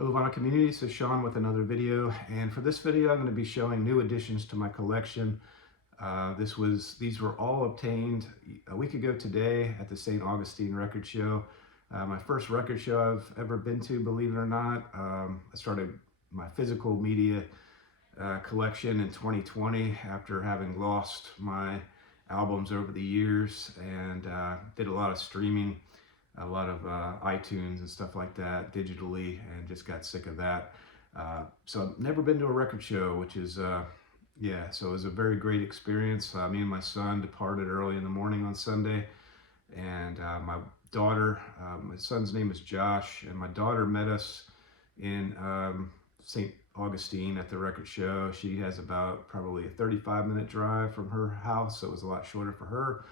Hello vinyl community, this is Sean with another video, and for this video I'm going to be showing new additions to my collection. These were all obtained a week ago today at the St. Augustine record show. My first record show I've ever been to, believe it or not. I started my physical media collection in 2020 after having lost my albums over the years, and did a lot of streaming, a lot of iTunes and stuff like that digitally, and just got sick of that. So I've never been to a record show, which is so it was a very great experience. Me and my son departed early in the morning on Sunday, and my daughter, my son's name is Josh, and my daughter met us in St. Augustine at the record show. She has about probably a 35-minute drive from her house, so it was a lot shorter for her.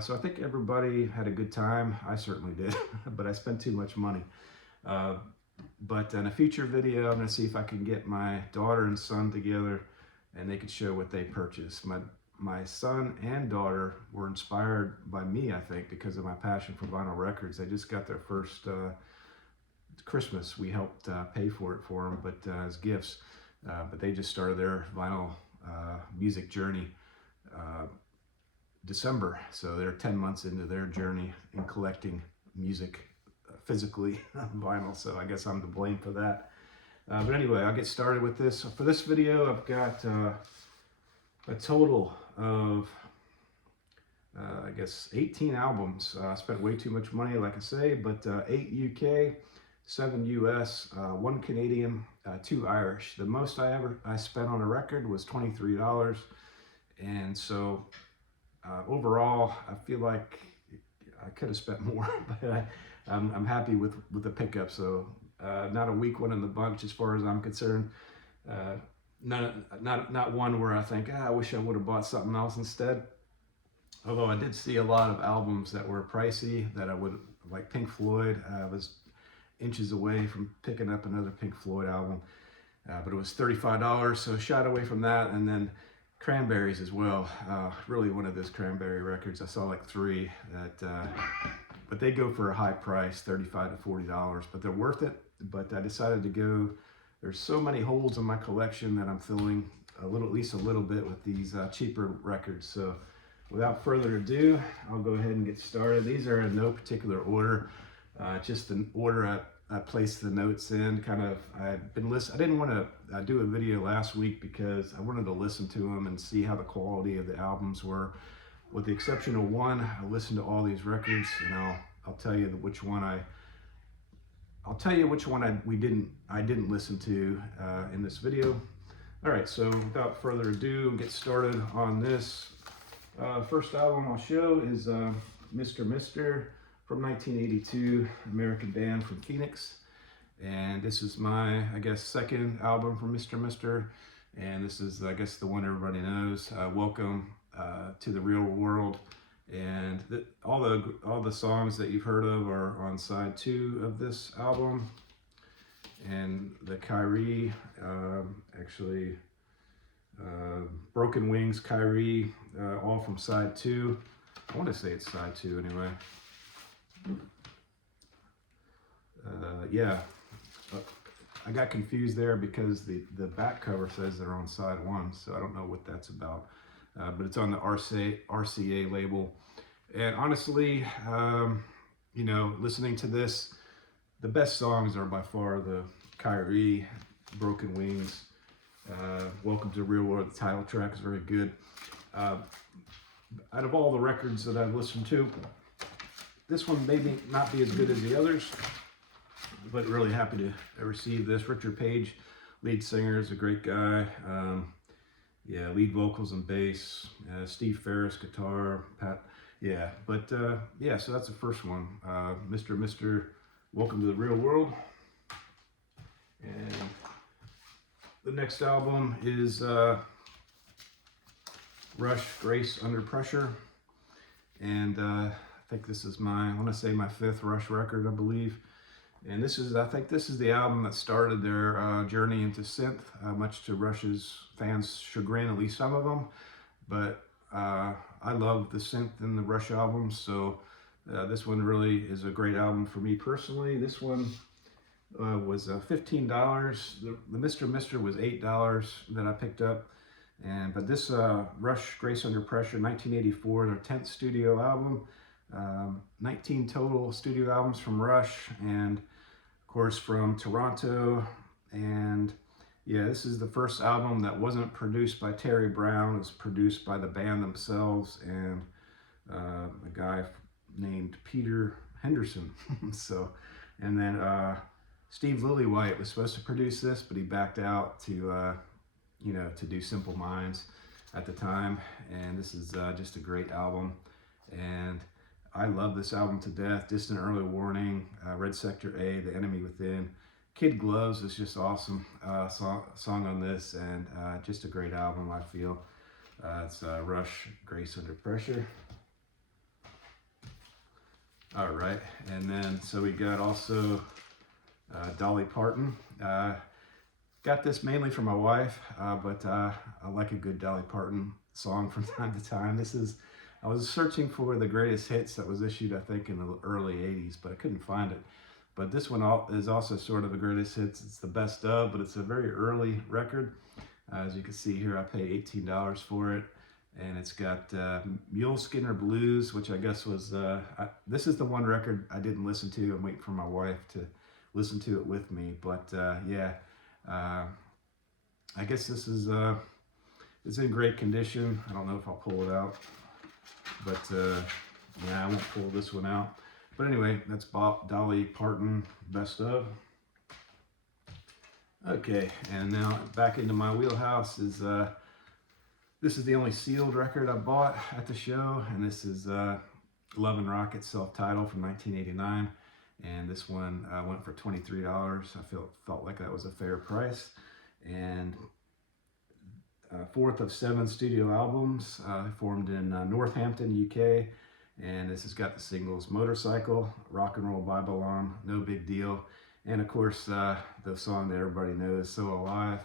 So I think everybody had a good time. I certainly did, but I spent too much money. But in a future video, I'm going to see if I can get my daughter and son together and they could show what they purchased. My son and daughter were inspired by me, I think, because of my passion for vinyl records. They just got their first Christmas. We helped pay for it for them, but as gifts. But they just started their vinyl music journey December, so they're 10 months into their journey in collecting music physically on vinyl, so I guess I'm to blame for that. But anyway, I'll get started with this. For this video, I've got a total of I guess 18 albums. I spent way too much money, like I say, but 8 UK, 7 US, 1 Canadian, 2 Irish. The most I spent on a record was $23, and so overall, I feel like I could have spent more, but I'm happy with the pickup. So not a weak one in the bunch as far as I'm concerned. Not one where I think, I wish I would have bought something else instead. Although I did see a lot of albums that were pricey that I would, like Pink Floyd. I was inches away from picking up another Pink Floyd album, but it was $35, so shied away from that. And then Cranberries as well. Really one of those Cranberry records. I saw like 3 that, but they go for a high price, $35 to $40, but they're worth it. But I decided to go. There's so many holes in my collection that I'm filling at least a little bit with these cheaper records. So without further ado, I'll go ahead and get started. These are in no particular order, just the order I placed the notes in. Kind of, I've been listening. I didn't want to do a video last week because I wanted to listen to them and see how the quality of the albums were. With the exception of one, I listened to all these records, and I'll tell you which one I didn't listen to in this video. All right, so without further ado, get started on this. First album I'll show is Mr. Mr. from 1982, American band from Phoenix. And this is my, I guess, second album from Mr. Mr. And this is, I guess, the one everybody knows, Welcome to the Real World. And all the songs that you've heard of are on side 2 of this album. And the Kyrie, Broken Wings, Kyrie, all from side 2. I want to say it's side 2 anyway. I got confused there because the back cover says they're on side 1, so I don't know what that's about. But it's on the RCA label. And honestly, listening to this, the best songs are by far the Kyrie, Broken Wings, Welcome to the Real World. The title track is very good. Out of all the records that I've listened to, this one maybe not be as good as the others, but really happy to receive this. Richard Page, lead singer, is a great guy. Lead vocals and bass. Steve Ferris, guitar. Pat. So that's the first one. Mr. Mr. Welcome to the Real World. And the next album is Rush, Grace Under Pressure. And I think this is I want to say my 5th Rush record, I believe. And I think this is the album that started their journey into synth, much to Rush's fans' chagrin, at least some of them. But I love the synth in the Rush albums, so this one really is a great album for me personally. This one was $15. The Mr. was $8 that I picked up. But this Rush Grace Under Pressure 1984, their 10th studio album. 19 total studio albums from Rush, and of course from Toronto. And yeah, this is the first album that wasn't produced by Terry Brown. It was produced by the band themselves and a guy named Peter Henderson. So, and then Steve Lillywhite was supposed to produce this, but he backed out to to do Simple Minds at the time. And this is just a great album, and I love this album to death. Distant Early Warning, Red Sector A, The Enemy Within, Kid Gloves is just awesome song on this, and just a great album, I feel. It's Rush, Grace Under Pressure. All right, and then so we got also Dolly Parton. Got this mainly for my wife, but I like a good Dolly Parton song from time to time. I was searching for the greatest hits that was issued, I think, in the early 80s, but I couldn't find it. But this one is also sort of a greatest hits. It's the best of, but it's a very early record. As you can see here, I paid $18 for it. And it's got Mule Skinner Blues, which I guess was, this is the one record I didn't listen to. I'm waiting for my wife to listen to it with me. But yeah, I guess this is, it's in great condition. I don't know if I'll pull it out, but yeah, I won't pull this one out. But anyway, that's Dolly Parton, best of. Okay, and now back into my wheelhouse is, this is the only sealed record I bought at the show, and this is Love and Rockets, self-titled, from 1989. And this one went for $23. I felt like that was a fair price. And fourth of 7 studio albums, formed in Northampton, UK. And this has got the singles Motorcycle, Rock and Roll Babylon, No Big Deal, and of course the song that everybody knows, So Alive.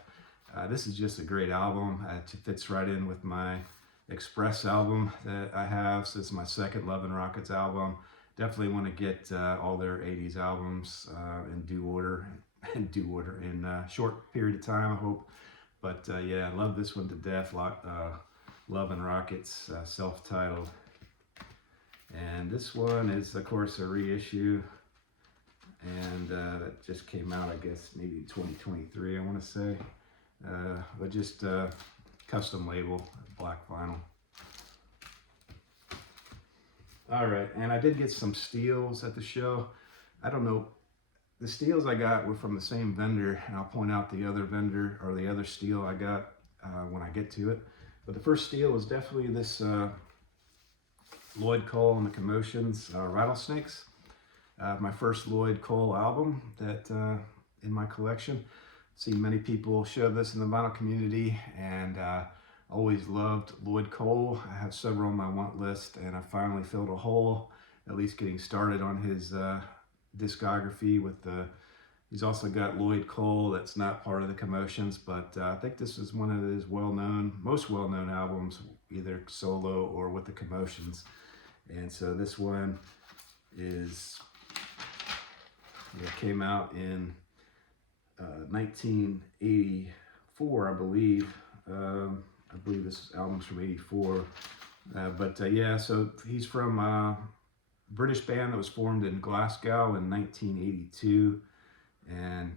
This is just a great album. It fits right in with my Express album that I have. So it's my second Love and Rockets album. Definitely want to get all their 80s albums in due order in a short period of time, I hope. But yeah, I love this one to death. Love and Rockets, self-titled. And this one is, of course, a reissue. And that just came out, I guess, maybe 2023, I want to say. But just custom label, black vinyl. All right, and I did get some steals at the show. I don't know, the steals I got were from the same vendor, and I'll point out the other vendor or the other steal I got when I get to it. But the first steal was definitely this Lloyd Cole and the Commotions, Rattlesnakes. My first Lloyd Cole album that in my collection. Seen many people show this in the vinyl community, and always loved Lloyd Cole. I have several on my want list, and I finally filled a hole, at least getting started on his discography with he's also got Lloyd Cole that's not part of the Commotions, but I think this is one of his most well-known albums, either solo or with the Commotions. And so this one is, came out in 1984, I believe. I believe this album's from '84. Yeah, so he's from a British band that was formed in Glasgow in 1982, and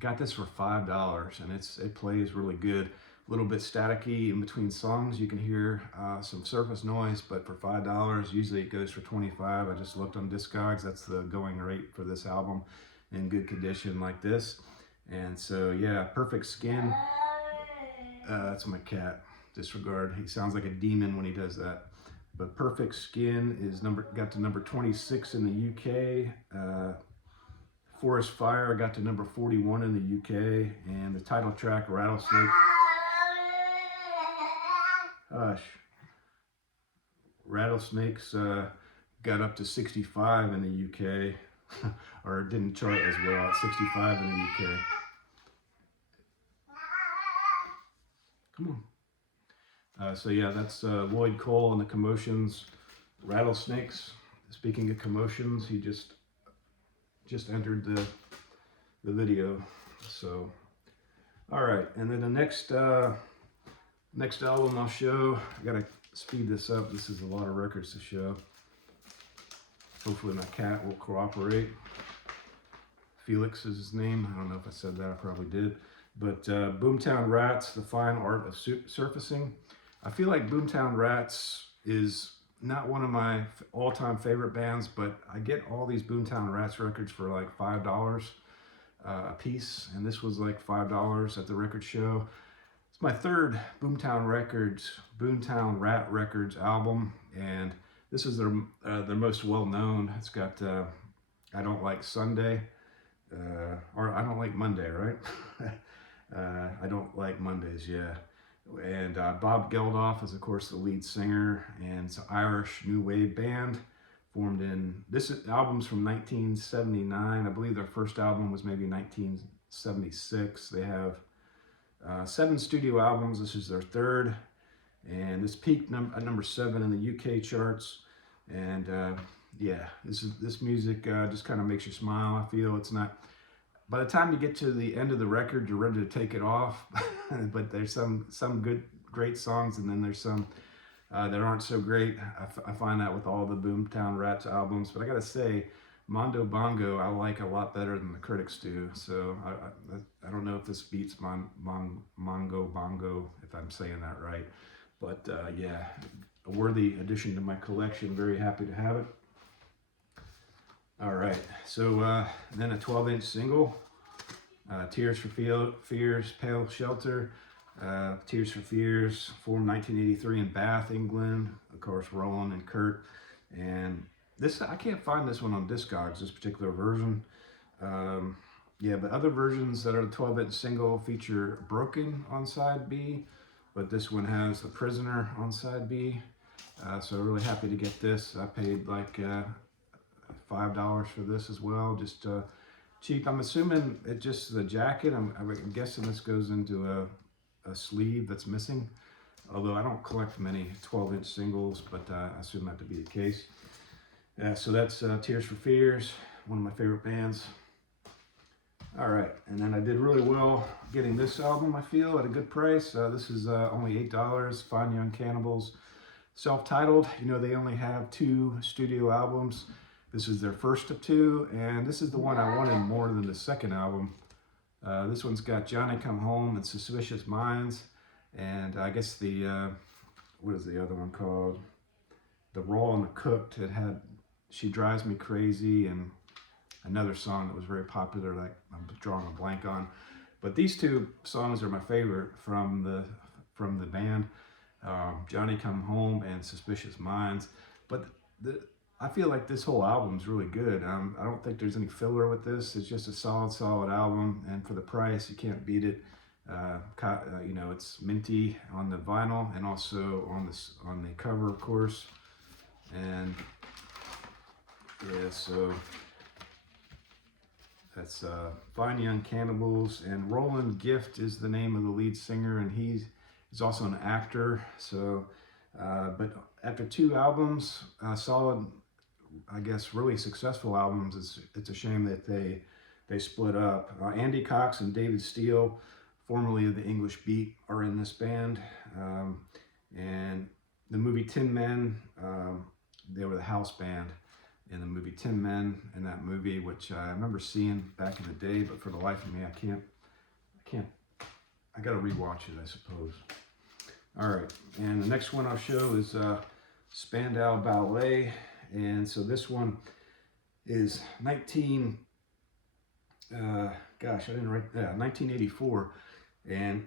got this for $5, and it plays really good. A little bit staticky in between songs. You can hear some surface noise, but for $5, usually it goes for $25. I just looked on Discogs. That's the going rate for this album in good condition like this. And so yeah, Perfect Skin. That's my cat. Disregard. He sounds like a demon when he does that. But Perfect Skin is got to number 26 in the UK. Forest Fire got to number 41 in the UK, and the title track Rattlesnake. Hush. Rattlesnakes got up to 65 in the UK, or it didn't chart as well at 65 in the UK. Come on. So yeah, that's Lloyd Cole and the Commotions, Rattlesnakes. Speaking of Commotions, he just entered the the video. So, all right, and then the next album I'll show, I gotta speed this up. This is a lot of records to show. Hopefully my cat will cooperate. Felix is his name. I don't know if I said that, I probably did. But Boomtown Rats, The Fine Art of Surfacing. I feel like Boomtown Rats is not one of my all-time favorite bands, but I get all these Boomtown Rats records for like $5 a piece, and this was like $5 at the record show. It's my third Boomtown Rat Records album, and this is their most well-known. It's got I Don't Like Sunday, or I Don't Like Monday, right? I Don't Like Mondays, yeah. And Bob Geldof is, of course, the lead singer, and it's an Irish new wave band formed in, this album's from 1979. I believe their first album was maybe 1976. They have 7 studio albums. This is their third, and this peaked at number 7 in the UK charts. And yeah, this music just kind of makes you smile. I feel it's not, by the time you get to the end of the record, you're ready to take it off. But there's some great songs, and then there's some that aren't so great. I find that with all the Boomtown Rats albums. But I gotta say, Mondo Bongo I like a lot better than the critics do. So I don't know if this beats Mongo Bongo, if I'm saying that right. But yeah, a worthy addition to my collection. Very happy to have it. All right, so then a 12-inch single, Tears for Fears, Pale Shelter. Tears for Fears, formed 1983 in Bath, England. Of course, Roland and Kurt. And this, I can't find this one on Discogs, this particular version. Yeah, but other versions that are the 12-inch single feature Broken on side B, but this one has The Prisoner on side B. So really happy to get this. I paid like $5 for this as well, just cheap. I'm assuming it just the jacket. I'm guessing this goes into a sleeve that's missing, although I don't collect many 12-inch singles, but I assume that to be the case. Yeah, so that's Tears for Fears, one of my favorite bands. All right, and then I did really well getting this album, I feel, at a good price. This is only $8, Fine Young Cannibals, self-titled. You know, they only have 2 studio albums. This is their first of 2, and this is the one I wanted more than the second album. This one's got Johnny Come Home and Suspicious Minds, and I guess the, what is the other one called? The Raw and the Cooked. It had She Drives Me Crazy and another song that was very popular, like I'm drawing a blank on. But these 2 songs are my favorite from the band, Johnny Come Home and Suspicious Minds. But I feel like this whole album is really good. I don't think there's any filler with this. It's just a solid album, and for the price, you can't beat it. You know, it's minty on the vinyl and also on the cover, of course. And yeah, so that's Fine Young Cannibals, and Roland Gift is the name of the lead singer, and he's also an actor. So, but after 2 albums, solid, I guess, really successful albums, it's a shame that they split up. Andy Cox and David Steele, formerly of the English Beat, are in this band. And the movie Tin Men, they were the house band in the movie Tin Men, in that movie, which I remember seeing back in the day, but for the life of me, I gotta rewatch it, I suppose. All right, and the next one I'll show is Spandau Ballet. And so this one is 1984. And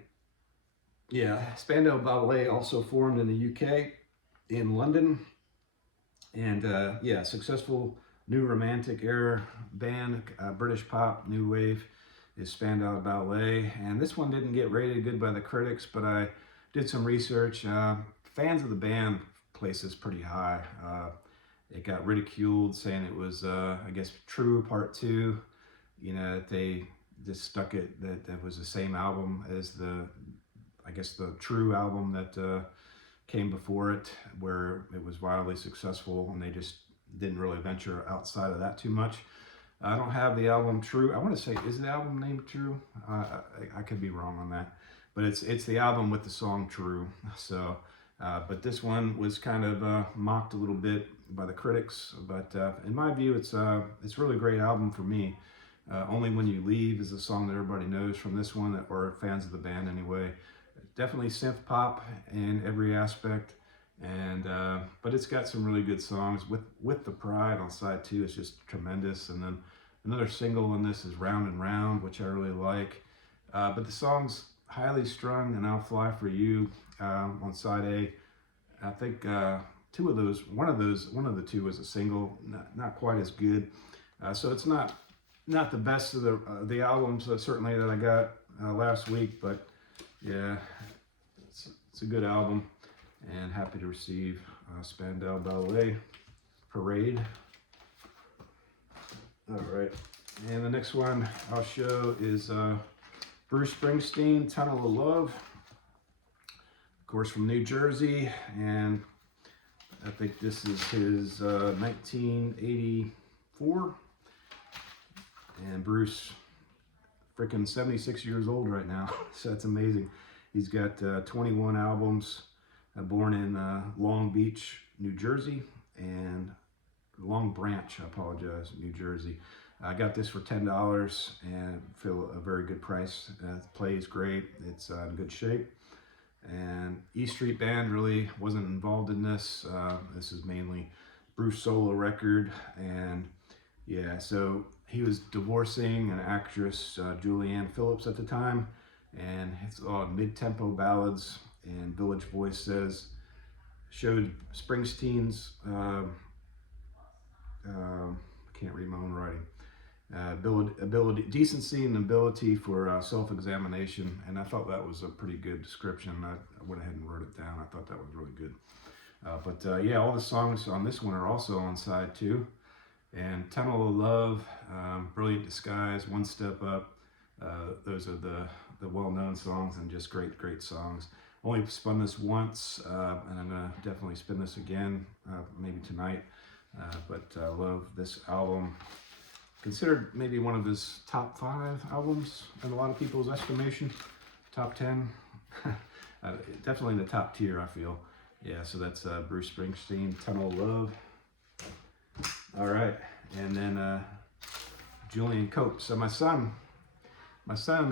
yeah, Spandau Ballet also formed in the UK, in London. And yeah, successful new romantic era band, British pop, new wave, is Spandau Ballet. And this one didn't get rated good by the critics, but I did some research. Fans of the band place this pretty high. It got ridiculed, saying it was, I guess, True Part 2. You know, they just stuck it, that was the same album as I guess, the True album that came before it, where it was wildly successful, and they just didn't really venture outside of that too much. I don't have the album True. I want to say, is the album named True? I could be wrong on that, but it's the album with the song True. So, but this one was kind of mocked a little bit by the critics. But in my view, it's a really great album for me. Only When You Leave is a song that everybody knows from this one, or fans of the band anyway. Definitely synth pop in every aspect. And but it's got some really good songs. With the Pride on side 2, it's just tremendous. And then another single on this is Round and Round, which I really like. But the song's Highly Strung and I'll Fly for You on side A. I think one of the two was a single, not quite as good. So it's not the best of the albums certainly that I got last week, but yeah, it's a good album. And happy to receive Spandau Ballet Parade. All right, and the next one I'll show is Bruce Springsteen, Tunnel of Love. Of course, from New Jersey, and I think this is his 1984. And Bruce, freaking 76 years old right now, so that's amazing. He's got 21 albums. Born in Long Beach, New Jersey, and Long Branch, I apologize, New Jersey. I got this for $10 and feel a very good price. The play is great. It's in good shape. And E Street Band really wasn't involved in this. This is mainly Bruce solo record. And yeah, so he was divorcing an actress, Julianne Phillips at the time. And it's all mid-tempo ballads. And Village Voice says, showed Springsteen's, I can't read my own writing, ability, decency and ability for self-examination. And I thought that was a pretty good description. I went ahead and wrote it down. I thought that was really good. But yeah, all the songs on this one are also on side 2. And Tunnel of Love, Brilliant Disguise, One Step Up. Those are the well-known songs and just great songs. Only spun this once, and I'm gonna definitely spin this again, maybe tonight. But I love this album. Considered maybe one of his top 5 albums in a lot of people's estimation. Top 10, definitely in the top tier, I feel. Yeah, so that's Bruce Springsteen, Tunnel of Love. All right, and then Julian Cope. So my son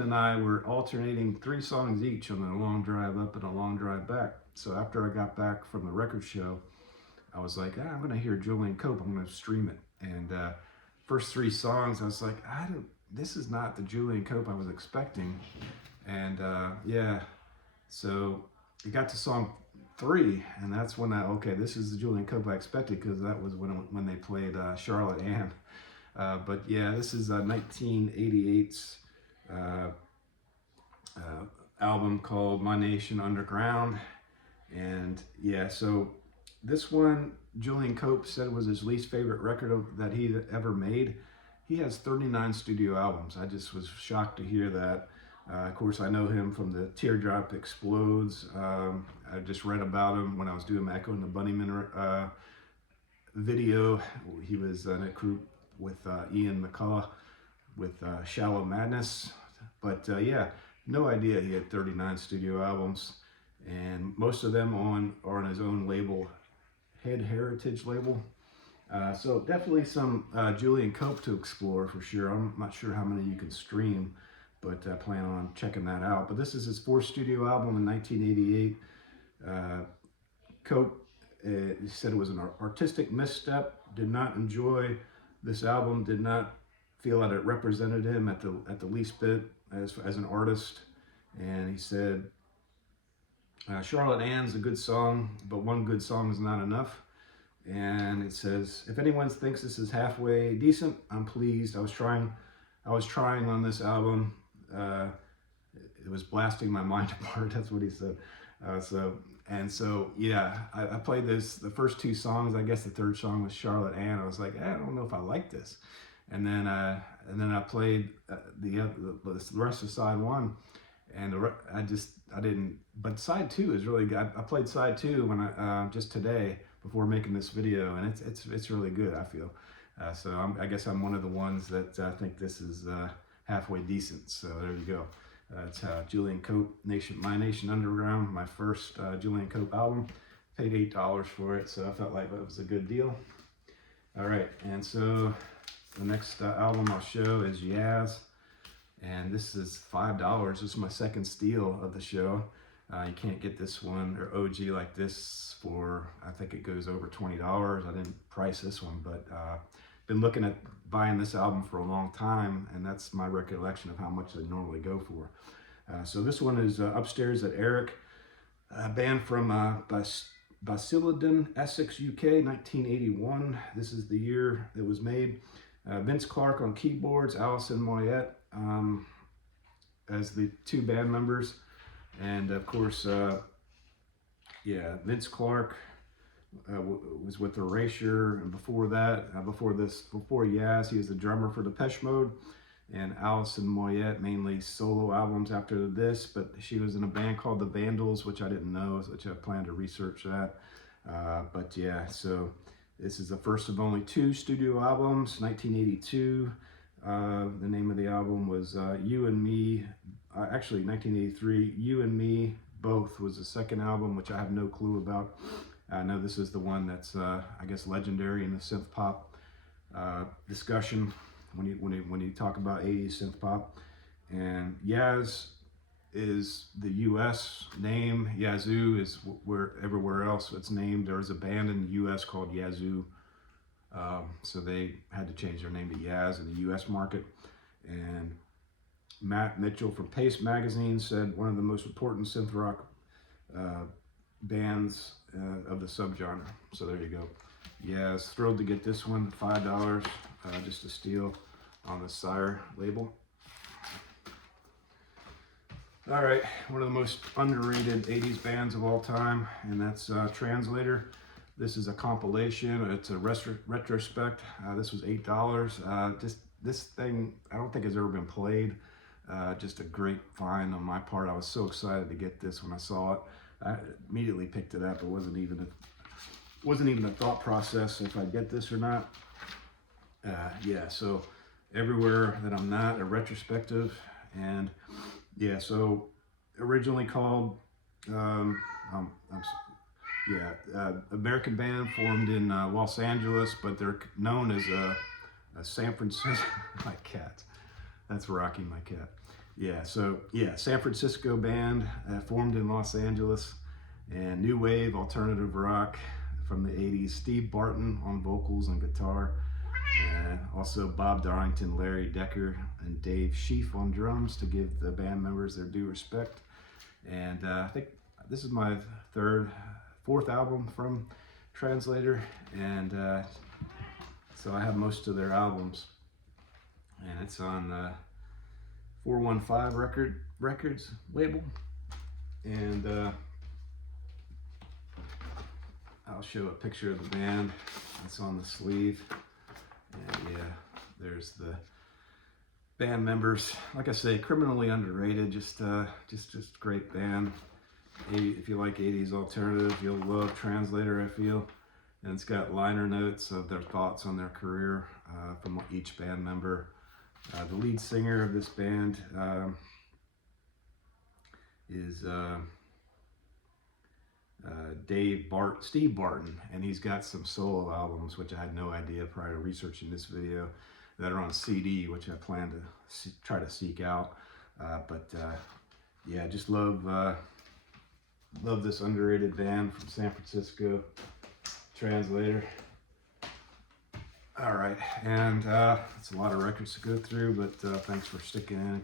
and I were alternating 3 songs each on a long drive up and a long drive back. So after I got back from the record show, I was like, I'm gonna hear Julian Cope, I'm gonna stream it. And first 3 songs, I was like, this is not the Julian Cope I was expecting. And yeah, so it got to song 3, and that's when this is the Julian Cope I expected, because that was when they played Charlotte Ann. But yeah, this is 1988's album called My Nation Underground. And yeah, so this one Julian Cope said was his least favorite record that he ever made. He has 39 studio albums. I just was shocked to hear that. Of course, I know him from the Teardrop Explodes. I just read about him when I was doing Echo and the Bunnymen video. He was in a group with Ian McCaw with Shallow Madness. But yeah, no idea he had 39 studio albums. And most of them are on his own label, Head Heritage label. So definitely some Julian Cope to explore for sure. I'm not sure how many you can stream, but I plan on checking that out. But this is his 4th studio album in 1988. Cope said it was an artistic misstep, did not enjoy this album, did not feel that it represented him at the least bit as an artist. And he said, Charlotte Ann's a good song, but one good song is not enough. And it says, if anyone thinks this is halfway decent, I'm pleased. I was trying on this album. It was blasting my mind apart. That's what he said. So yeah, I played the first 2 songs. I guess the 3rd song was Charlotte Ann. I was like, I don't know if I like this. And then I played the rest of side 1, and I didn't. But side 2 is really good. I played side 2 when I just today before making this video, and it's really good, I feel. I guess I'm one of the ones that think this is halfway decent. So there you go. It's Julian Cope, My Nation Underground, my first Julian Cope album. Paid $8 for it, so I felt like that was a good deal. All right, and so the next album I'll show is Yaz, and this is $5. This is my second steal of the show. You can't get this one or OG like this for, I think it goes over $20. I didn't price this one, but been looking at buying this album for a long time, and that's my recollection of how much they normally go for. So this one is Upstairs at Eric, a band from Basildon, Essex, UK, 1981. This is the year it was made. Vince Clarke on keyboards, Alison Moyet as the two band members. And of course, Vince Clarke was with Erasure, and before that, before Yaz, he was the drummer for Depeche Mode. And Alison Moyet, mainly solo albums after this, but she was in a band called the Vandals, which I didn't know, which I plan to research that. But yeah, so this is the first of only 2 studio albums, 1982. The name of the album was You and Me, actually 1983, You and Me Both was the second album, which I have no clue about. I know this is the one that's, I guess, legendary in the synth pop discussion when you talk about 80s synth pop. And Yaz is the U.S. name. Yazoo is where everywhere else it's named. There was a band in the U.S. called Yazoo, so they had to change their name to Yaz in the U.S. market. And Matt Mitchell from Paste Magazine said one of the most important synth rock bands of the subgenre. So there you go. Yaz, thrilled to get this one, $5, just a steal on the Sire label. All right, one of the most underrated 80s bands of all time, and that's Translator. This is a compilation. It's a retrospect. This was $8. This thing, I don't think has ever been played. Just a great find on my part. I was so excited to get this when I saw it. I immediately picked it up. It wasn't even a thought process if I'd get this or not. Yeah, so Everywhere That I'm Not, a retrospective. And yeah, so originally called, American band formed in Los Angeles, but they're known as a San Francisco, my cat, that's Rocky, my cat. Yeah, so yeah, San Francisco band formed in Los Angeles, and new wave alternative rock from the 80s. Steve Barton on vocals and guitar, and also Bob Darlington, Larry Decker, and Dave Sheaf on drums to give the band members their due respect. And I think this is my fourth album from Translator, and so I have most of their albums, and it's on the 415 Records label. And I'll show a picture of the band that's on the sleeve. And yeah, there's the band members. Like I say, criminally underrated. Just great band. If you like 80s alternative, you'll love Translator, I feel. And it's got liner notes of their thoughts on their career from each band member. The lead singer of this band is Steve Barton, and he's got some solo albums, which I had no idea prior to researching this video, that are on CD, which I plan to try to seek out. Yeah, just love this underrated band from San Francisco, Translator. All right, and it's a lot of records to go through, but thanks for sticking in.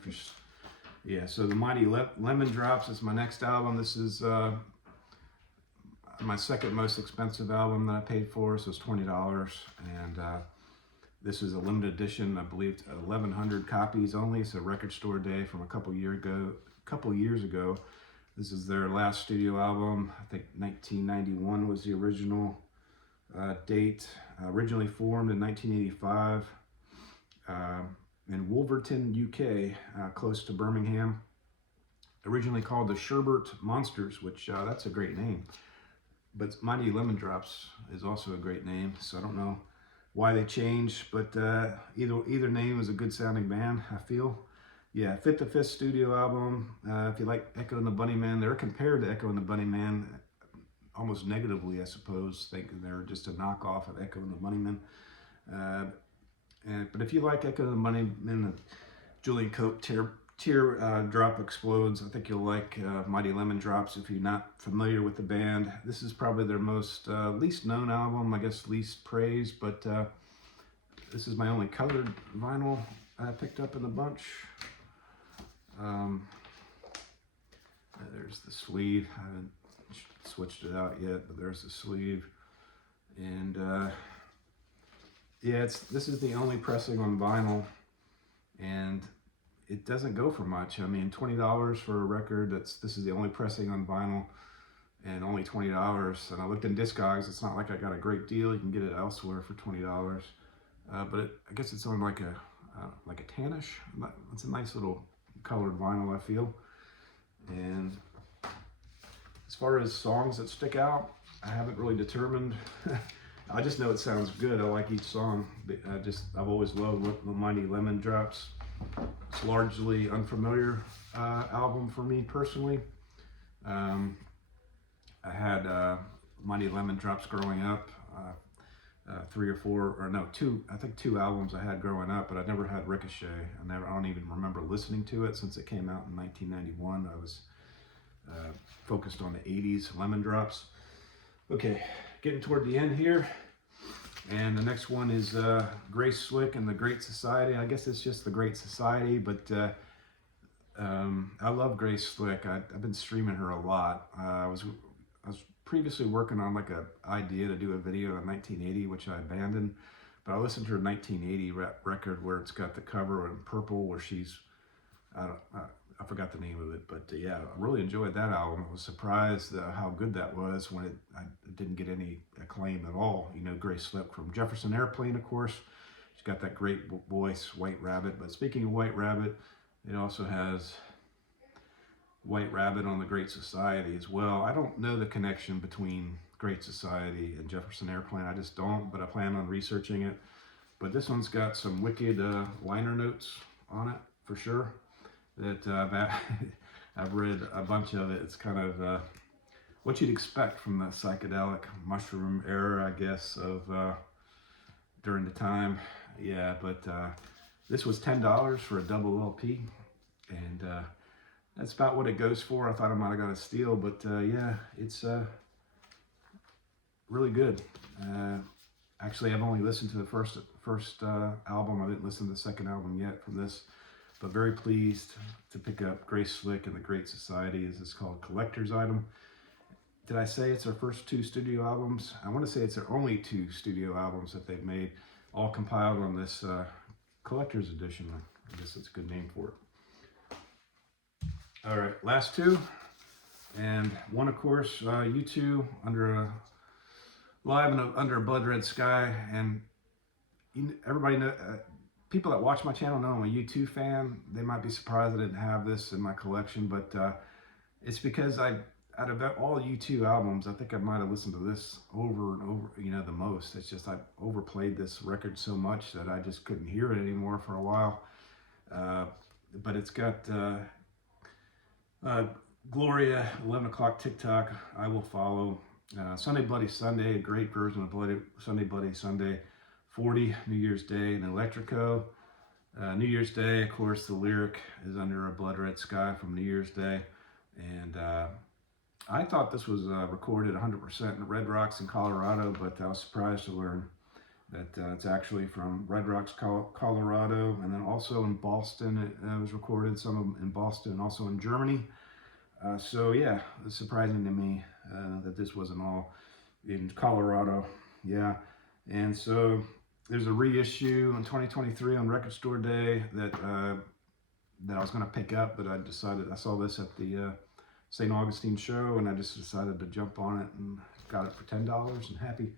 Yeah, so the Mighty Lemon Drops is my next album. This is my second most expensive album that I paid for, so it's $20. And this is a limited edition, I believe 1,100 copies only. It's a record store day from a couple years ago. This is their last studio album. I think 1991 was the original date. Originally formed in 1985 in Wolverton, UK, close to Birmingham. Originally called the Sherbert Monsters, which that's a great name. But Mighty Lemon Drops is also a great name, so I don't know why they changed, but either name is a good sounding band, I feel. Yeah, Fit the Fifth studio album. If you like Echo and the Bunnymen, they're compared to Echo and the Bunnymen almost negatively, I suppose, thinking they're just a knockoff of Echo and the Bunnymen. But if you like Echo and the Bunnymen, Julian Cope Teardrop Explodes, I think you'll like Mighty Lemon Drops if you're not familiar with the band. This is probably their most least known album, I guess least praised, but this is my only colored vinyl I picked up in the bunch. There's the sleeve. I haven't switched it out yet, but there's the sleeve. And yeah, this is the only pressing on vinyl, and it doesn't go for much. I mean, $20 for a record. This is the only pressing on vinyl, and only $20. And I looked in Discogs. It's not like I got a great deal. You can get it elsewhere for $20. But I guess it's on like a tannish. It's a nice little colored vinyl, I feel. And as far as songs that stick out, I haven't really determined. I just know it sounds good. I like each song. I've always loved the Mighty Lemon Drops. It's largely unfamiliar album for me personally. I had Mighty Lemon Drops growing up. Two albums I had growing up, but I never had Ricochet. I don't even remember listening to it since it came out in 1991. I was focused on the 80s Lemon Drops. Okay, getting toward the end here. And the next one is Grace Slick and the Great Society. I guess it's just the Great Society, but I love Grace Slick. I've been streaming her a lot. I was previously working on like an idea to do a video in 1980, which I abandoned. But I listened to her 1980 record where it's got the cover in purple, where she's, I forgot the name of it, but yeah, I really enjoyed that album. I was surprised how good that was when I didn't get any acclaim at all. You know, Grace Slick from Jefferson Airplane, of course. She's got that great voice, White Rabbit. But speaking of White Rabbit, it also has White Rabbit on the Great Society as well. I don't know the connection between Great Society and Jefferson Airplane. I just don't, but I plan on researching it. But this one's got some wicked liner notes on it, for sure. That I've read a bunch of it. It's kind of what you'd expect from the psychedelic mushroom era, I guess, of during the time. Yeah, but this was $10 for a double LP, and that's about what it goes for. I thought I might have got a steal, but yeah, it's really good. Actually, I've only listened to the first album. I didn't listen to the second album yet from this, but very pleased to pick up Grace Slick and the Great Society, as it's called, collector's item. Did I say it's their first 2 studio albums? I want to say it's their only 2 studio albums that they've made, all compiled on this collector's edition. I guess that's a good name for it. All right, last 2, and one, of course, U2 live under a blood red sky. And everybody know, people that watch my channel know I'm a U2 fan. They might be surprised I didn't have this in my collection, but it's because out of all U2 albums, I think I might have listened to this over and over, the most. It's just I overplayed this record so much that I just couldn't hear it anymore for a while. But it's got Gloria, 11 O'Clock TikTok, I Will Follow, Sunday Bloody Sunday, a great version of Sunday Bloody Sunday, 40, New Year's Day, and Electrico. New Year's Day, of course, the lyric is Under a Blood Red Sky from New Year's Day. And I thought this was recorded 100% in Red Rocks in Colorado, but I was surprised to learn that it's actually from Red Rocks, Colorado, and then also in Boston. It was recorded, some in Boston, and also in Germany. So yeah, it's surprising to me that this wasn't all in Colorado. Yeah, and so there's a reissue in 2023 on Record Store Day that I was going to pick up, but I saw this at the St. Augustine show, and I just decided to jump on it and got it for $10, and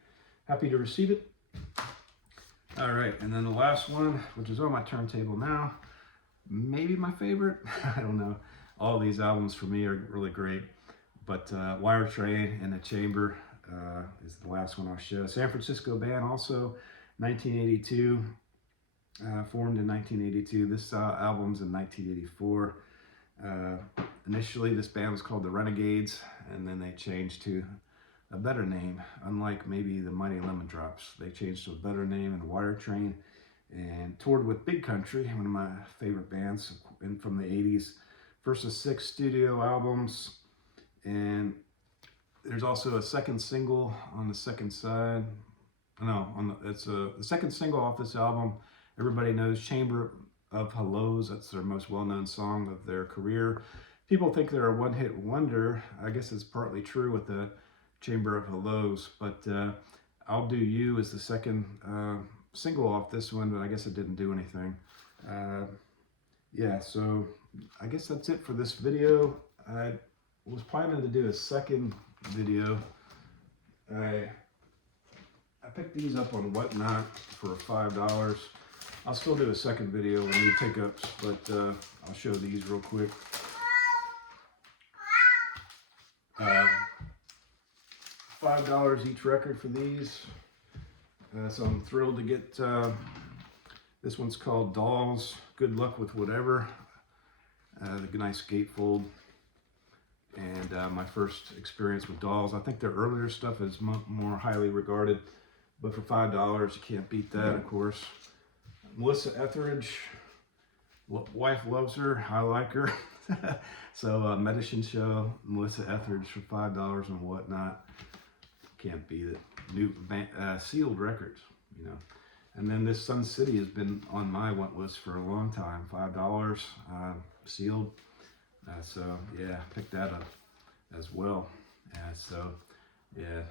happy to receive it. All right, and then the last one, which is on my turntable now, maybe my favorite. I don't know. All these albums for me are really great, but Wire Train and The Chamber is the last one I'll show. San Francisco band, also 1982, formed in 1982. This album's in 1984. Initially, this band was called the Renegades, and then they changed to a better name. Unlike maybe the Mighty Lemon Drops, they changed to a better name in Wire Train, and toured with Big Country, one of my favorite bands from the 80s. First of 6 studio albums, and there's also a second single on the second side. No, it's the second single off this album. Everybody knows Chamber of Hellos. That's their most well-known song of their career. People think they're a one-hit wonder. I guess it's partly true with the Chamber of Hellos, but I'll Do You is the second single off this one, but I guess it didn't do anything. Yeah, so I guess that's it for this video. I was planning to do a second video. I picked these up on Whatnot for $5. I'll still do a second video with new pickups, but I'll show these real quick. $5 each record for these. So I'm thrilled to get, this one's called Dolls, Good Luck with Whatever. The nice gatefold. And my first experience with Dolls. I think their earlier stuff is more highly regarded, but for $5 you can't beat that, of course. Melissa Etheridge, wife loves her, I like her. So Medicine Show, Melissa Etheridge for $5 and Whatnot. Can't beat it. New sealed records, you know. And then this Sun City has been on my want list for a long time. $5 sealed. So yeah, pick that up as well. So yeah,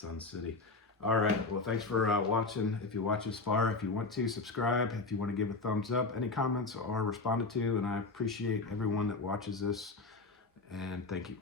Sun City. All right, well, thanks for watching. If you watch this far, if you want to, subscribe. If you want to give a thumbs up, any comments are responded to, and I appreciate everyone that watches this, and thank you.